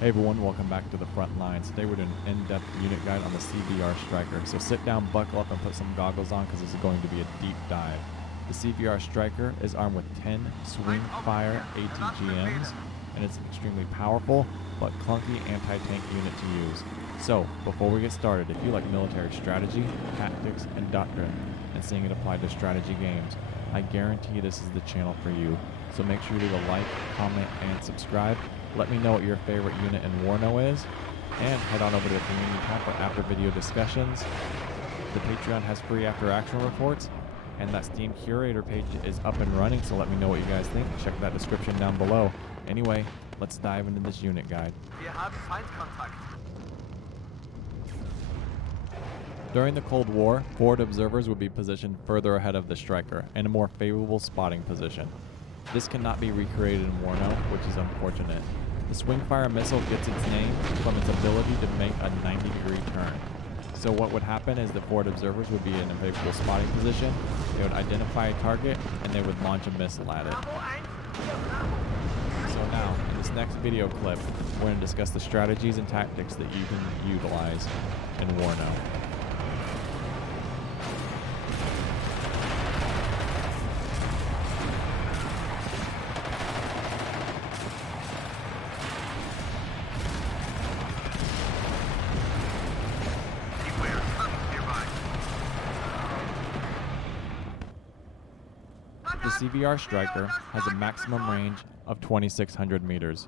Hey everyone, welcome back to the front lines. Today we're doing an in-depth unit guide on the CVR Striker. So sit down, buckle up, and put some goggles on because this is going to be a deep dive. The CVR Striker is armed with 10 swing fire ATGMs, and it's an extremely powerful but clunky anti-tank unit to use. So before we get started, if you like military strategy, tactics, and doctrine, and seeing it applied to strategy games, I guarantee this is the channel for you. So make sure you leave a like, comment, and subscribe. Let me know what your favorite unit in Warno is, and head on over to the community tab for after video discussions. The Patreon has free after action reports, and that Steam curator page is up and running, so let me know what you guys think. Check that description down below. Anyway, let's dive into this unit guide. Wir haben Feindkontakt. During the Cold War, forward observers would be positioned further ahead of the Striker in a more favorable spotting position. This cannot be recreated in Warno, which is unfortunate. The Swingfire missile gets its name from its ability to make a 90-degree turn. So what would happen is the forward observers would be in a favorable spotting position, they would identify a target, and they would launch a missile at it. So now, in this next video clip, we're going to discuss the strategies and tactics that you can utilize in Warno. The CVR Striker has a maximum range of 2,600 meters.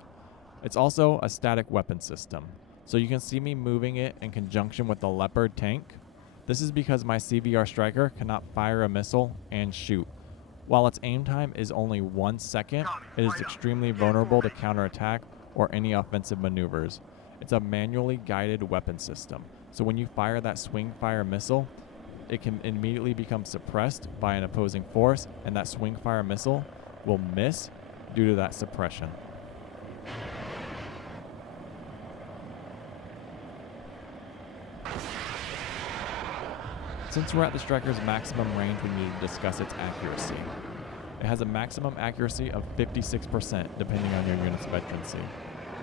It's also a static weapon system, so you can see me moving it in conjunction with the Leopard tank. This is because my CVR Striker cannot fire a missile and shoot. While its aim time is only 1 second, it is extremely vulnerable to counterattack or any offensive maneuvers. It's a manually guided weapon system, so when you fire that swing fire missile, it can immediately become suppressed by an opposing force, and that swing fire missile will miss due to that suppression. Since we're at the Striker's maximum range, we need to discuss its accuracy. It has a maximum accuracy of 56% depending on your unit's veterancy.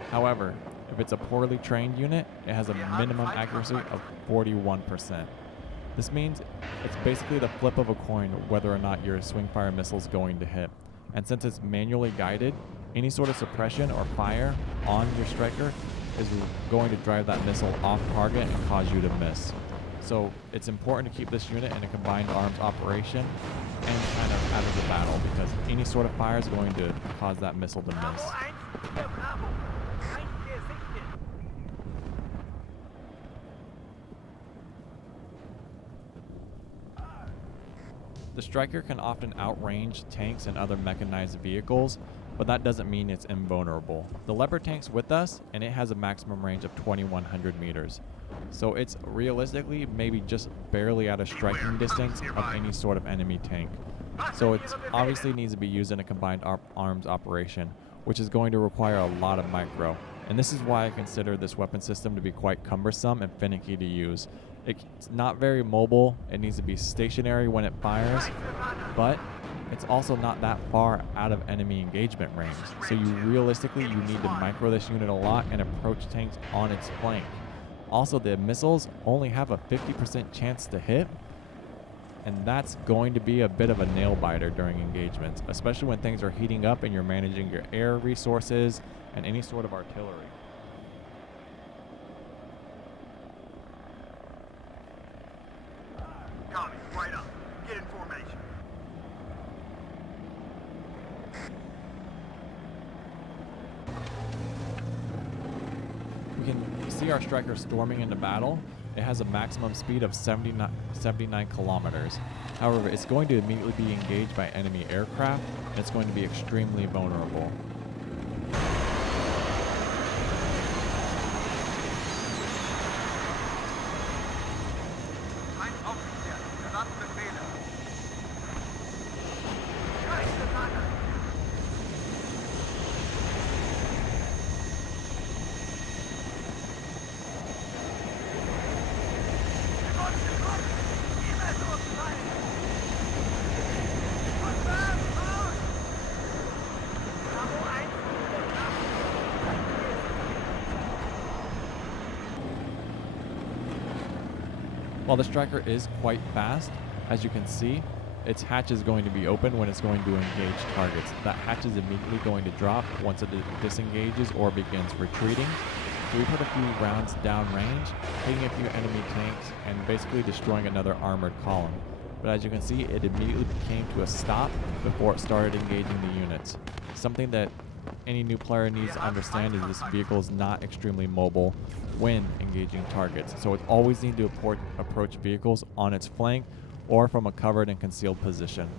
However, if it's a poorly trained unit, it has a minimum accuracy of 41%. This means it's basically the flip of a coin whether or not your swingfire missile is going to hit. And since it's manually guided, any sort of suppression or fire on your Striker is going to drive that missile off target and cause you to miss. So it's important to keep this unit in a combined arms operation and kind of out of the battle, because any sort of fire is going to cause that missile to miss. The Striker can often outrange tanks and other mechanized vehicles, but that doesn't mean it's invulnerable. The Leopard tank's with us, and it has a maximum range of 2,100 meters. So it's realistically maybe just barely out of striking distance of any sort of enemy tank. So it obviously needs to be used in a combined arms operation, which is going to require a lot of micro. And this is why I consider this weapon system to be quite cumbersome and finicky to use. It's not very mobile, it needs to be stationary when it fires, but it's also not that far out of enemy engagement range. So you need to micro this unit a lot and approach tanks on its flank. Also, the missiles only have a 50% chance to hit, and that's going to be a bit of a nail biter during engagements, especially when things are heating up and you're managing your air resources and any sort of artillery. Copy, right up. Get in formation. We can see our Striker storming into battle. It has a maximum speed of 79 kilometers. However, it's going to immediately be engaged by enemy aircraft, and it's going to be extremely vulnerable. While the Striker is quite fast, as you can see, its hatch is going to be open when it's going to engage targets. That hatch is immediately going to drop once it disengages or begins retreating. So we put a few rounds downrange, hitting a few enemy tanks and basically destroying another armored column. But as you can see, it immediately came to a stop before it started engaging the units. Something that any new player needs to understand is this vehicle is not extremely mobile when engaging targets. So it always needs to approach vehicles on its flank or from a covered and concealed position.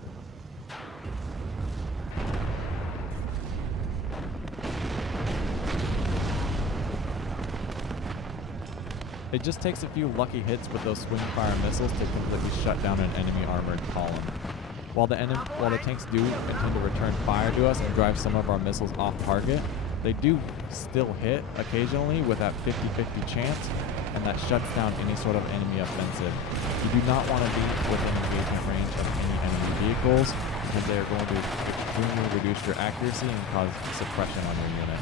It just takes a few lucky hits with those swing fire missiles to completely shut down an enemy armored column. While the tanks do intend to return fire to us and drive some of our missiles off target, they do still hit occasionally with that 50-50 chance, and that shuts down any sort of enemy offensive. You do not want to be within engagement range of any enemy vehicles because they are going to extremely reduce your accuracy and cause suppression on your unit.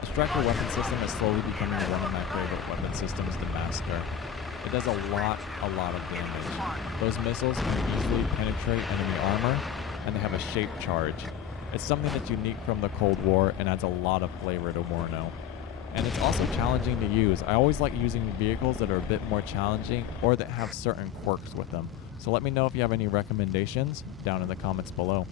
The Striker weapon system is slowly becoming one of my favorite weapon systems to master. It does a lot of damage. Those missiles can easily penetrate enemy armor, and they have a shaped charge. It's something that's unique from the Cold War and adds a lot of flavor to Warno. And it's also challenging to use. I always like using vehicles that are a bit more challenging or that have certain quirks with them. So let me know if you have any recommendations down in the comments below.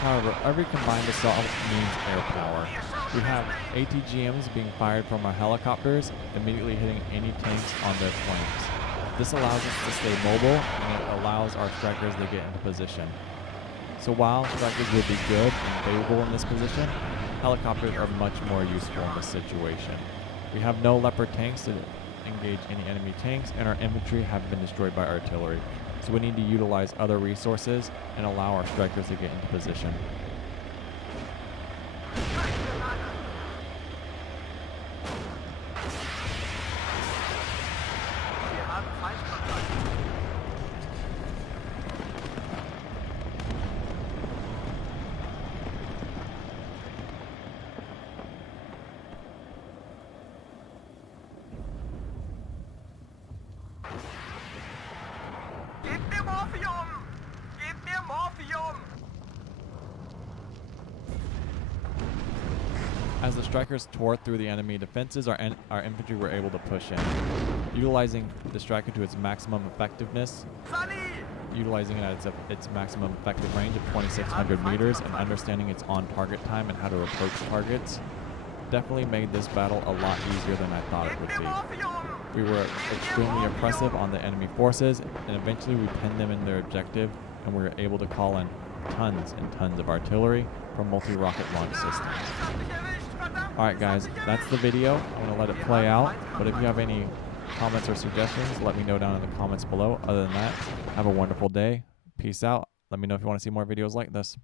However, every combined assault means air power. We have ATGMs being fired from our helicopters, immediately hitting any tanks on their flanks. This allows us to stay mobile, and it allows our Strikers to get into position. So while Strikers will be good and favorable in this position, helicopters are much more useful in this situation. We have no Leopard tanks to engage any enemy tanks, and our infantry have been destroyed by artillery. So we need to utilize other resources and allow our Strikers to get into position. As the Strikers tore through the enemy defenses, our infantry were able to push in. Utilizing the Striker to its maximum effectiveness, utilizing it at its maximum effective range of 2,600 meters, and understanding its on-target time and how to approach targets, definitely made this battle a lot easier than I thought it would be. We were extremely oppressive on the enemy forces, and eventually we pinned them in their objective, and we were able to call in tons and tons of artillery from multi-rocket launch systems. Alright guys, that's the video. I'm going to let it play out, but if you have any comments or suggestions, let me know down in the comments below. Other than that, have a wonderful day. Peace out. Let me know if you want to see more videos like this.